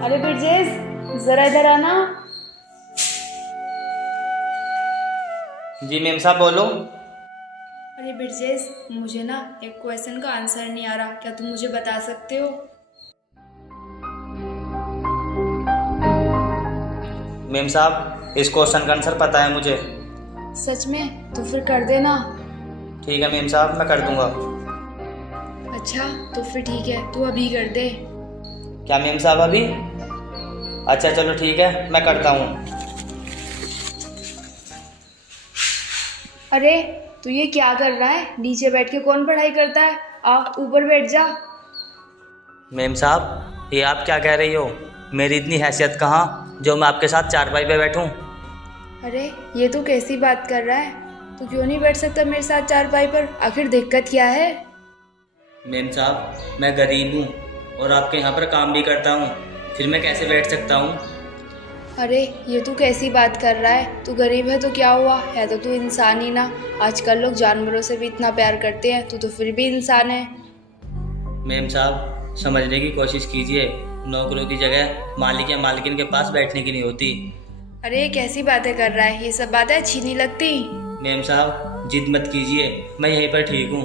अरे ब्रिजेश, जरा इधर आना। जी मैम साहब बोलो। अरे ब्रिजेश, मुझे ना एक क्वेश्चन का आंसर नहीं आ रहा, क्या तुम मुझे बता सकते हो? मैम साहब इस क्वेश्चन का आंसर पता है मुझे। सच में? तो फिर कर देना। ठीक है मैम साहब, मैं कर दूंगा। अच्छा तो फिर ठीक है, तू अभी कर दे। क्या मैम साहब अभी? अच्छा चलो ठीक है, मैं करता हूँ। अरे तू ये क्या कर रहा है? नीचे बैठ के कौन पढ़ाई करता है? आ ऊपर बैठ जा। मैम साहब ये आप क्या कह रही हो? मेरी इतनी हैसियत कहाँ जो मैं आपके साथ चारपाई पे बैठूं। अरे ये तू कैसी बात कर रहा है? तू क्यों नहीं बैठ सकता मेरे साथ चारपाई पर? आखिर दिक्कत क्या है? मैम साहब मैं गरीब हूँ और आपके यहाँ पर काम भी करता हूँ, फिर मैं कैसे बैठ सकता हूँ? अरे ये तू कैसी बात कर रहा है? तू गरीब है तो क्या हुआ, है तो तू इंसान ही ना। आजकल लोग जानवरों से भी इतना प्यार करते हैं, तू तो फिर भी इंसान है। मैम साहब समझने की कोशिश कीजिए, नौकरों की जगह मालिक या मालकिन के पास बैठने की नहीं होती। अरे ये कैसी बातें कर रहा है? ये सब बातें अच्छी नहीं लगती। मैम साहब जिद मत कीजिए, मैं यहीं पर ठीक हूँ।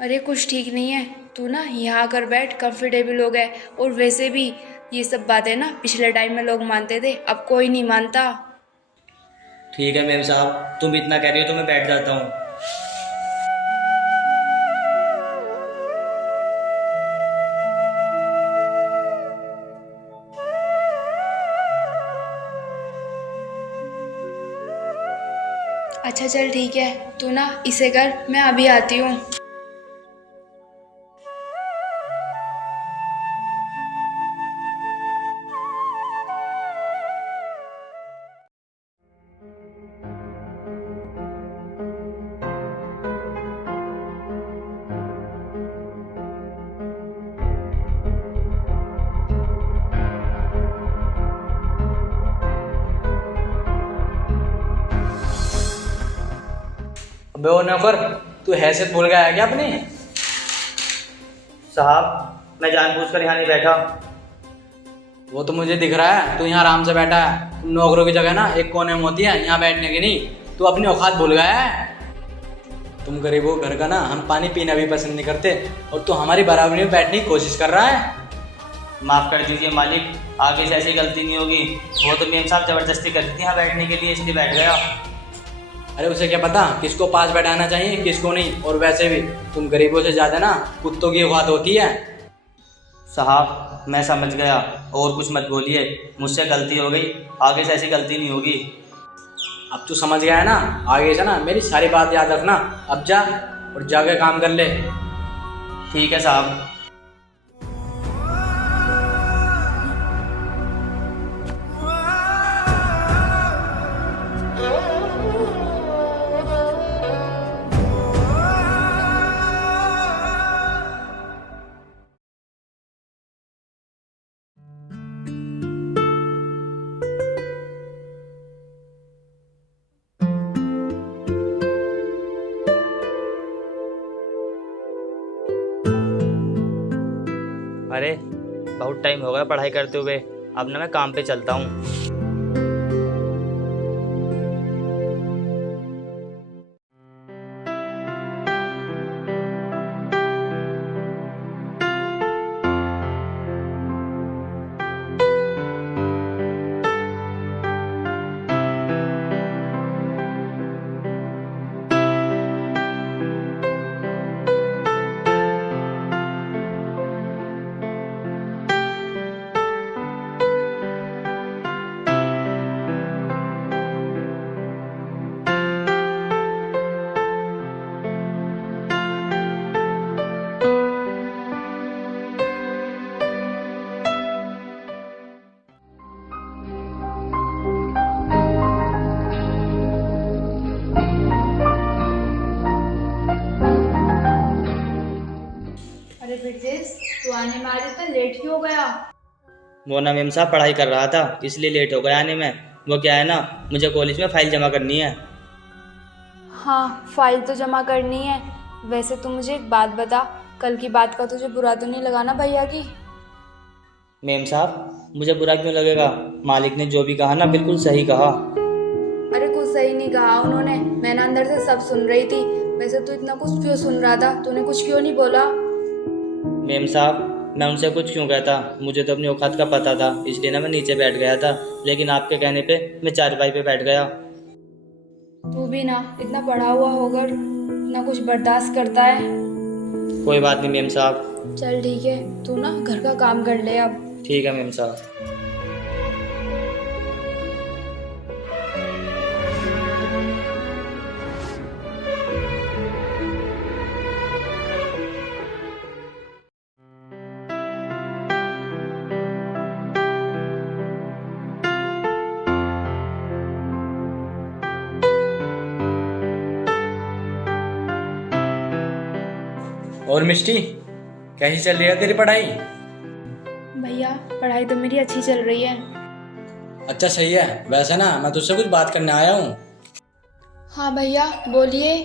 अरे कुछ ठीक नहीं है, तू ना यहाँ आकर बैठ, कंफर्टेबल हो गए। और वैसे भी ये सब बातें ना पिछले टाइम में लोग मानते थे, अब कोई नहीं मानता। ठीक है मैम साहब, तुम इतना कह रही हो तो मैं बैठ जाता हूँ। अच्छा चल ठीक है, तू ना इसे कर, मैं अभी आती हूँ। अबे ओ नौकर, तू हैसियत भूल गया है क्या अपनी? साहब मैं जानबूझकर यहाँ नहीं बैठा। वो तो मुझे दिख रहा है, तू यहाँ आराम से बैठा है। तुम नौकरों की जगह ना एक कोने में होती है, यहाँ बैठने की नहीं। तू अपनी औकात भूल गया है। तुम गरीब हो, घर का ना हम पानी पीना भी पसंद नहीं करते, और तू हमारी बराबरी में बैठने की कोशिश कर रहा है। माफ़ कर दीजिए मालिक, आगे से ऐसी गलती नहीं होगी। वो तो मैम साहब ज़बरदस्ती करती थी यहाँ बैठने के लिए, इसलिए बैठ गया। अरे उसे क्या पता किसको पास बैठाना चाहिए किसको नहीं। और वैसे भी तुम गरीबों से ज़्यादा ना कुत्तों की औकात होती है। साहब मैं समझ गया, और कुछ मत बोलिए, मुझसे गलती हो गई, आगे से ऐसी गलती नहीं होगी। अब तू समझ गया है ना, आगे से ना मेरी सारी बात याद रखना। अब जा और जाके काम कर ले। ठीक है साहब। अरे बहुत टाइम हो गया पढ़ाई करते हुए, अब ना मैं काम पे चलता हूँ। अरे ब्रिजेश, तू आने में आज इतना लेट क्यों हो गया? वो ना मैम साहब पढ़ाई कर रहा था, इसलिए लेट हो गया आने में। वो क्या है ना, मुझे कॉलेज में फाइल जमा करनी है। हाँ फाइल तो जमा करनी है। वैसे तू मुझे एक बात बता, कल की बात का तुझे बुरा तो नहीं लगाना भैया की? मेम साहब, मुझे बुरा क्यों लगेगा? मालिक ने जो भी कहा ना बिल्कुल सही कहा। अरे कुछ सही नहीं कहा उन्होंने, मैं ना अंदर से सब सुन रही थी। वैसे तू इतना कुछ क्यों सुन रहा था? तूने कुछ क्यों नहीं बोला? मेम साहब, मैं उनसे कुछ क्यों कहता, मुझे तो अपनी औकात का पता था, इसलिए ना मैं नीचे बैठ गया था। लेकिन आपके कहने पे मैं चारपाई पे बैठ गया। तू भी ना इतना पढ़ा हुआ होकर इतना कुछ बर्दाश्त करता है। कोई बात नहीं मेम साहब। चल ठीक है, तू ना घर का काम कर ले अब। ठीक है मेम साहब। और मिष्टी, कैसी चल रही है तेरी पढ़ाई? भैया पढ़ाई तो मेरी अच्छी चल रही है। अच्छा सही है। वैसे ना मैं तुझसे कुछ बात करने आया हूँ। हाँ भैया बोलिए।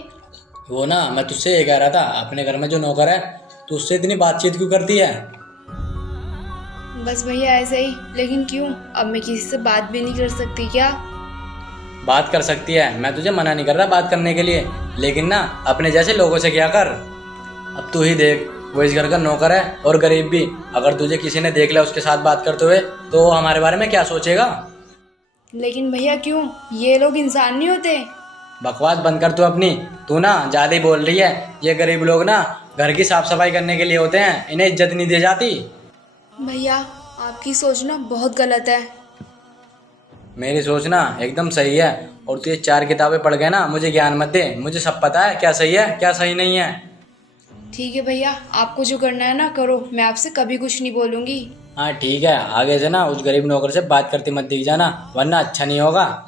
वो ना मैं तुझसे ये कह रहा था, अपने घर में जो नौकर है तो उससे इतनी बातचीत क्यों करती है? बस भैया ऐसे ही। लेकिन क्यों? अब मैं किसी से बात भी नहीं कर सकती क्या? बात कर सकती है, मैं तुझे मना नहीं कर रहा बात करने के लिए, लेकिन ना अपने जैसे लोगों से क्या कर। अब तू ही देख, वो इस घर का नौकर है और गरीब भी। अगर तुझे किसी ने देख लिया उसके साथ बात करते हुए तो वो हमारे बारे में क्या सोचेगा? लेकिन भैया क्यों? ये लोग इंसान नहीं होते? बकवास बंद कर तू अपनी। तू ना ज्यादा ही बोल रही है। ये गरीब लोग ना घर की साफ सफाई करने के लिए होते हैं, इन्हें इज्जत नहीं दी जाती। भैया आपकी सोच ना बहुत गलत है। मेरी सोच ना एकदम सही है। और तू ये 4 किताबें पढ़ गए ना, मुझे ज्ञान मत दे। मुझे सब पता है क्या सही है क्या सही नहीं है। ठीक है भैया, आपको जो करना है ना करो, मैं आपसे कभी कुछ नहीं बोलूंगी। हाँ ठीक है, आगे से ना उस गरीब नौकर से बात करती मत दिख जाना, वरना अच्छा नहीं होगा।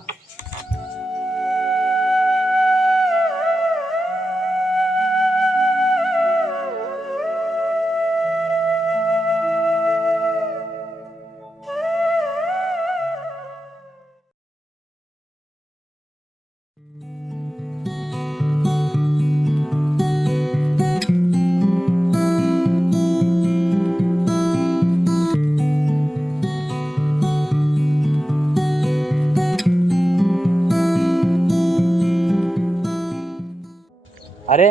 अरे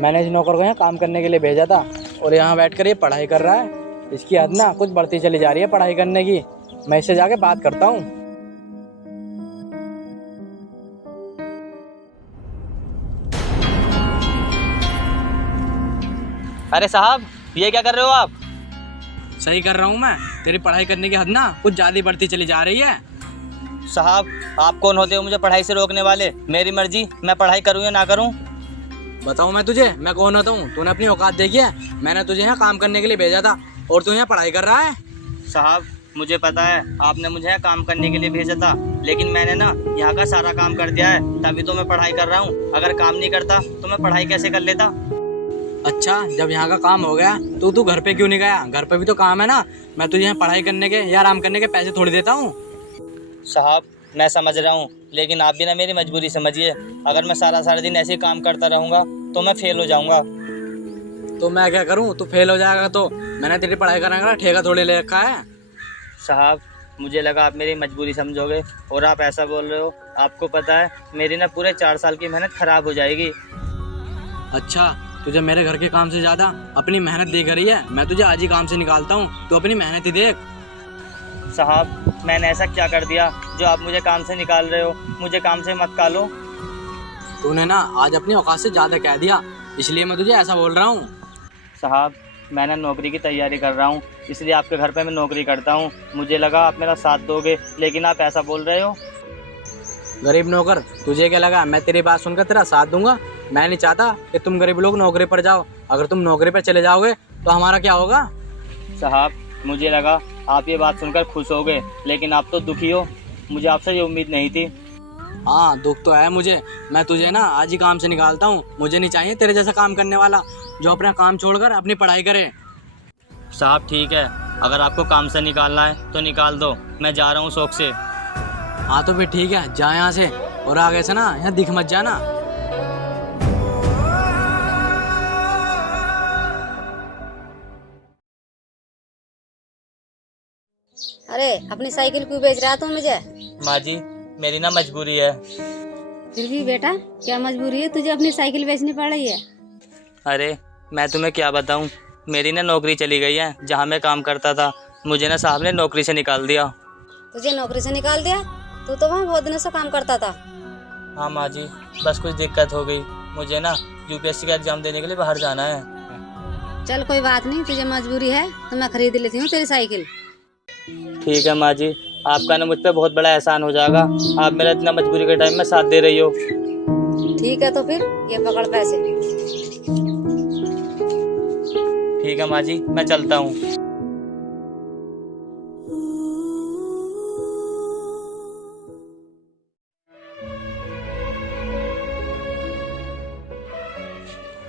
मैंने इस नौकर को यहाँ काम करने के लिए भेजा था और यहाँ बैठकर ये पढ़ाई कर रहा है। इसकी हद ना कुछ बढ़ती चली जा रही है पढ़ाई करने की। मैं इससे जाके बात करता हूँ। अरे साहब, ये क्या कर रहे हो आप? सही कर रहा हूँ मैं। तेरी पढ़ाई करने की हद ना कुछ ज्यादा बढ़ती चली जा रही है। साहब, आप कौन होते हो मुझे पढ़ाई से रोकने वाले? मेरी मर्जी, मैं पढ़ाई करूँ या ना करूँ। बताऊँ मैं तुझे मैं कौन होता हूँ? तूने अपनी औकात देखी है? मैंने तुझे यहाँ काम करने के लिए भेजा था और तू यहाँ पढ़ाई कर रहा है। साहब, मुझे पता है आपने मुझे यहाँ काम करने के लिए भेजा था, लेकिन मैंने ना यहाँ का सारा काम कर दिया है, तभी तो मैं पढ़ाई कर रहा हूँ। अगर काम नहीं करता तो मैं पढ़ाई कैसे कर लेता? अच्छा, जब यहाँ का काम हो गया तो तू घर पे क्यों नहीं गया? घर पे भी तो काम है ना। मैं तुझे यहाँ पढ़ाई करने के या आराम करने के पैसे थोड़ी देता हूँ। साहब, मैं समझ रहा हूँ, लेकिन आप भी ना मेरी मजबूरी समझिए। अगर मैं सारा सारा दिन ऐसे ही काम करता रहूँगा तो मैं फेल हो जाऊँगा। तो मैं क्या करूँ? तू फेल हो जाएगा तो मैंने तेरी पढ़ाई कराने का ठेका थोड़ी ले रखा है। साहब, मुझे लगा आप मेरी मजबूरी समझोगे और आप ऐसा बोल रहे हो। आपको पता है मेरी ना पूरे 4 साल की मेहनत खराब हो जाएगी। अच्छा, तुझे मेरे घर के काम से ज्यादा अपनी मेहनत देख रही है। मैं तुझे आज ही काम से निकालता हूँ, तू अपनी मेहनत ही देख। साहब, मैंने ऐसा क्या कर दिया जो आप मुझे काम से निकाल रहे हो? मुझे काम से मत निकालो। तूने ना आज अपनी औकात से ज्यादा कह दिया, इसलिए मैं तुझे ऐसा बोल रहा हूँ। साहब, मैं ना नौकरी की तैयारी कर रहा हूँ, इसलिए आपके घर पे मैं नौकरी करता हूँ। मुझे लगा आप मेरा साथ दोगे, लेकिन आप ऐसा बोल रहे हो। गरीब नौकर, तुझे क्या लगा मैं तेरी बात सुनकर तेरा साथ दूंगा? मैं नहीं चाहता कि तुम गरीब लोग नौकरी पर जाओ। अगर तुम नौकरी पर चले जाओगे तो हमारा क्या होगा? साहब, मुझे लगा आप ये बात सुनकर खुश हो गए, लेकिन आप तो दुखी हो। मुझे आपसे ये उम्मीद नहीं थी। हाँ, दुख तो है मुझे। मैं तुझे ना आज ही काम से निकालता हूँ। मुझे नहीं चाहिए तेरे जैसा काम करने वाला जो अपना काम छोड़कर अपनी पढ़ाई करे। साहब ठीक है, अगर आपको काम से निकालना है तो निकाल दो, मैं जा रहा हूँ शौक से। हाँ तो फिर ठीक है, जा यहाँ से और आगे से ना यहाँ दिख मत जाना। अरे अपनी साइकिल क्यों बेच रहा तू मुझे? माँ जी मेरी ना मजबूरी है। फिर भी बेटा क्या मजबूरी है तुझे अपनी साइकिल बेचनी पड़ रही है? अरे मैं तुम्हें क्या बताऊँ, मेरी ना नौकरी चली गई है। जहाँ मैं काम करता था मुझे ना साहब ने नौकरी से निकाल दिया। तुझे नौकरी से निकाल दिया? तू तो वहाँ बहुत दिनों से काम करता था। हाँ माँ जी, बस कुछ दिक्कत हो गई, मुझे ना यूपीएससी का एग्ज़ाम देने के लिए बाहर जाना है। चल कोई बात नहीं, तुझे मजबूरी है तो मैं खरीद लेती हूँ तेरी साइकिल। ठीक है माँ जी, आपका ना मुझ पर बहुत बड़ा एहसान हो जाएगा। आप मेरा इतना मजबूरी के टाइम में साथ दे रही हो। ठीक है तो फिर ये पकड़ पैसे। ठीक है माँ जी, मैं चलता हूँ।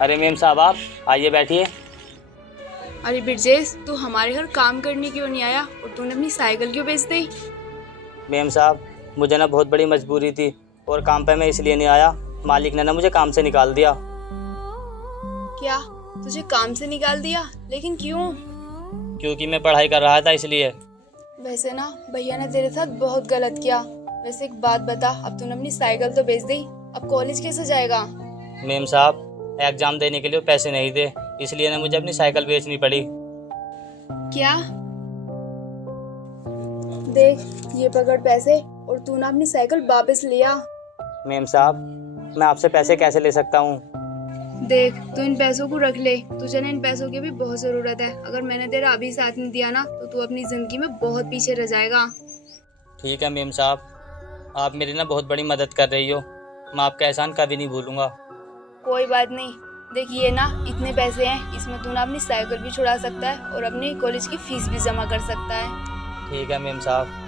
अरे मेम साहब आप आइए बैठिए। अरे ब्रजेश, तू हमारे घर काम करने क्यों नहीं आया और तूने अपनी साइकिल क्यों बेच दी? मेम साहब मुझे ना बहुत बड़ी मजबूरी थी और काम पे मैं इसलिए नहीं आया, मालिक ने ना मुझे काम से निकाल दिया। क्या तुझे काम से निकाल दिया? लेकिन क्यों? क्योंकि मैं पढ़ाई कर रहा था इसलिए। वैसे ना भैया ने तेरे साथ बहुत गलत किया। वैसे एक बात बता, अब तूने अपनी साइकिल तो बेच दी, अब कॉलेज कैसे जाएगा? मेम साहब एग्जाम देने के लिए पैसे नहीं थे, इसलिए ना मुझे अपनी साइकिल बेचनी पड़ी। क्या? देख ये पकड़ पैसे और तू ना अपनी साइकिल वापस लिया। मेम साहब मैं आपसे पैसे कैसे ले सकता हूँ? देख तू इन पैसों को रख ले, तुझे ना इन पैसों की भी बहुत जरूरत है। अगर मैंने तेरा अभी साथ नहीं दिया ना तो तू अपनी जिंदगी में बहुत पीछे रह जाएगा। ठीक है मेम साहब, आप मेरी ना बहुत बड़ी मदद कर रही हो, मैं आपका एहसान कभी नहीं भूलूंगा। कोई बात नहीं, देख ये ना इतने पैसे हैं, इसमें तू ना अपनी साइकिल भी छुड़ा सकता है और अपनी कॉलेज की फीस भी जमा कर सकता है। ठीक है मेम साहब।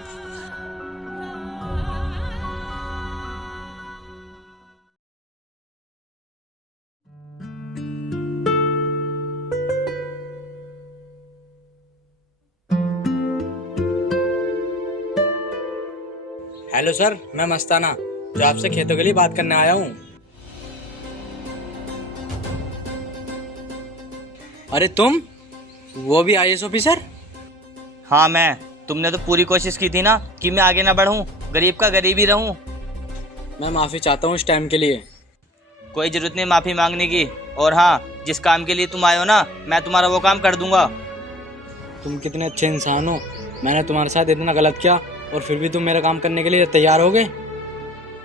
हेलो सर, मैं मस्ताना जो आपसे खेतों के लिए बात करने आया हूँ। अरे तुम वो भी आईएएस ऑफिसर? हाँ मैं। तुमने तो पूरी कोशिश की थी ना कि मैं आगे ना बढ़ूं, गरीब का गरीब ही रहूं। मैं माफ़ी चाहता हूँ इस टाइम के लिए। कोई जरूरत नहीं माफ़ी मांगने की, और हाँ जिस काम के लिए तुम आए हो ना मैं तुम्हारा वो काम कर दूंगा। तुम कितने अच्छे इंसान हो, मैंने तुम्हारे साथ इतना गलत किया और फिर भी तुम मेरा काम करने के लिए तैयार हो गए।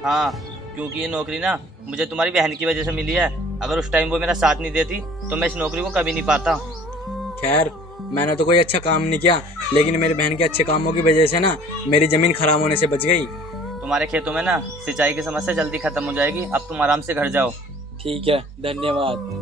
हाँ क्योंकि ये नौकरी ना मुझे तुम्हारी बहन की वजह से मिली है। अगर उस टाइम वो मेरा साथ नहीं देती तो मैं इस नौकरी को कभी नहीं पाता। खैर मैंने तो कोई अच्छा काम नहीं किया, लेकिन मेरी बहन के अच्छे कामों की वजह से ना मेरी ज़मीन खराब होने से बच गई। तुम्हारे खेतों में ना सिंचाई की समस्या जल्दी खत्म हो जाएगी, अब तुम आराम से घर जाओ। ठीक है, धन्यवाद।